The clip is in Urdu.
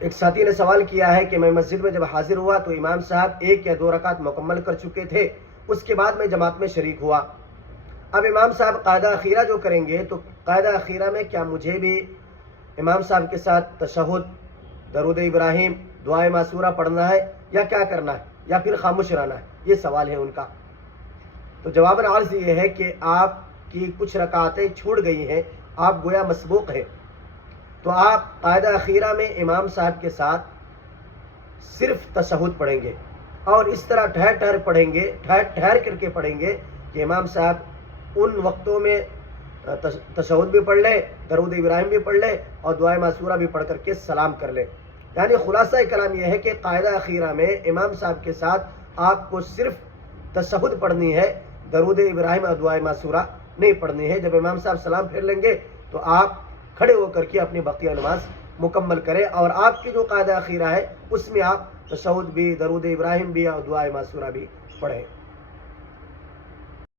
ایک ساتھی نے سوال کیا ہے کہ میں مسجد میں جب حاضر ہوا تو امام صاحب 1 یا 2 رکعت مکمل کر چکے تھے، اس کے بعد میں جماعت میں شریک ہوا۔ اب امام صاحب قاعدہ اخیرہ جو کریں گے تو قاعدہ اخیرہ میں کیا مجھے بھی امام صاحب کے ساتھ تشہد، درود ابراہیم، دعائے معصورہ پڑھنا ہے یا کیا کرنا ہے، یا پھر خاموش رہنا ہے؟ یہ سوال ہے ان کا۔ تو جواب عرض یہ ہے کہ آپ کی کچھ رکعتیں چھوٹ گئی ہیں، آپ گویا مسبوق ہیں، تو آپ قاعدہ اخیرہ میں امام صاحب کے ساتھ صرف تشہد پڑھیں گے، اور اس طرح ٹھہر ٹھہر پڑھیں گے، ٹھہر کر کے پڑھیں گے کہ امام صاحب ان وقتوں میں تشہد بھی پڑھ لے، درود ابراہیم بھی پڑھ لے، اور دعائے معصورہ بھی پڑھ کر کے سلام کر لے۔ یعنی خلاصہ کلام یہ ہے کہ قاعدہ اخیرہ میں امام صاحب کے ساتھ آپ کو صرف تشہد پڑھنی ہے، درود ابراہیم اور دعائے معصورہ نہیں پڑھنی ہے۔ جب امام صاحب سلام پھیر لیں گے تو آپ کھڑے ہو کر کے اپنی بقیہ نماز مکمل کریں، اور آپ کی جو قاعدہ اخیرہ ہے اس میں آپ تشہد بھی، درود ابراہیم بھی اور دعائے معصورہ بھی پڑھیں۔